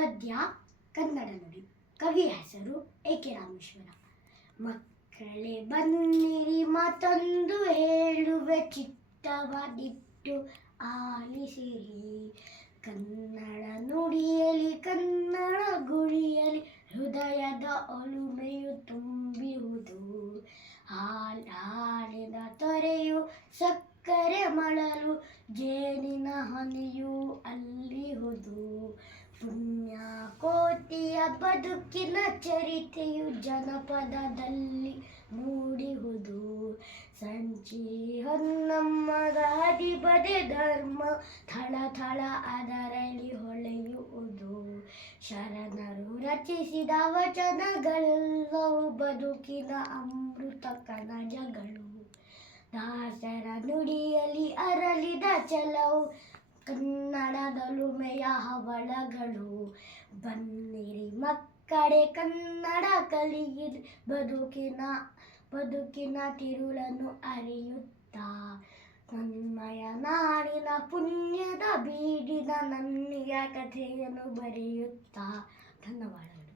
ಪದ್ಯ ಕನ್ನಡ ನುಡಿ. ಕವಿಯ ಹೆಸರು A.K. ರಾಮೇಶ್ವರ. ಮಕ್ಕಳೇ ಬನ್ನಿರಿ ಮಾತೊಂದು ಹೇಳುವೆ, ಚಿತ್ತವದಿಟ್ಟು ಆಲಿಸಿರಿ. ಕನ್ನಡ ನುಡಿಯಲಿ ಕನ್ನಡ ಗುಡಿಯಲಿ ಹೃದಯದ ಒಲುಮೆಯು ತುಂಬಿಹುದು. ಹಾಲಿನ ತೊರೆಯು ಸಕ್ಕರೆ ಮಳಲು ಜೇನಿನ ಹನಿಯು ಅಲ್ಲಿಹುದು. ಪುಣ್ಯ ಕೋಟಿಯ ಬದುಕಿನ ಚರಿತೆಯು ಜನಪದದಲ್ಲಿ ಮೂಡಿಹುದು. ಸಂಚಿ ಹೊನ್ನಮ್ಮದ ಹದಿಬದೆ ಧರ್ಮ ಥಳ ಥಳ ಅದರಲ್ಲಿ ಹೊಳೆಯುವುದು. ಶರಣರು ರಚಿಸಿದ ವಚನಗಳೆಲ್ಲವೂ ಬದುಕಿನ ಅಮೃತ ಕಣಜಗಳು. ದಾಸರ ನುಡಿಯಲ್ಲಿ ಅರಳಿದ ಛಲವು ಕನ್ನಡದೊಲುಮೆಯ ಹವಳಗಳು. ಬನ್ನಿರಿ ಮಕ್ಕಳೇ ಕನ್ನಡ ಕಲಿಯಿರಿ, ಬದುಕಿನ ತಿರುಳನ್ನು ಅರಿಯುತ್ತಾ. ನನ್ಮಯ ನಾಡಿನ ಪುಣ್ಯದ ಬೀಡಿನ ನನ್ನಿಯ ಕಥೆಯನ್ನು ಬರೆಯುತ್ತಾ. ಧನ್ಯವಾದಗಳು.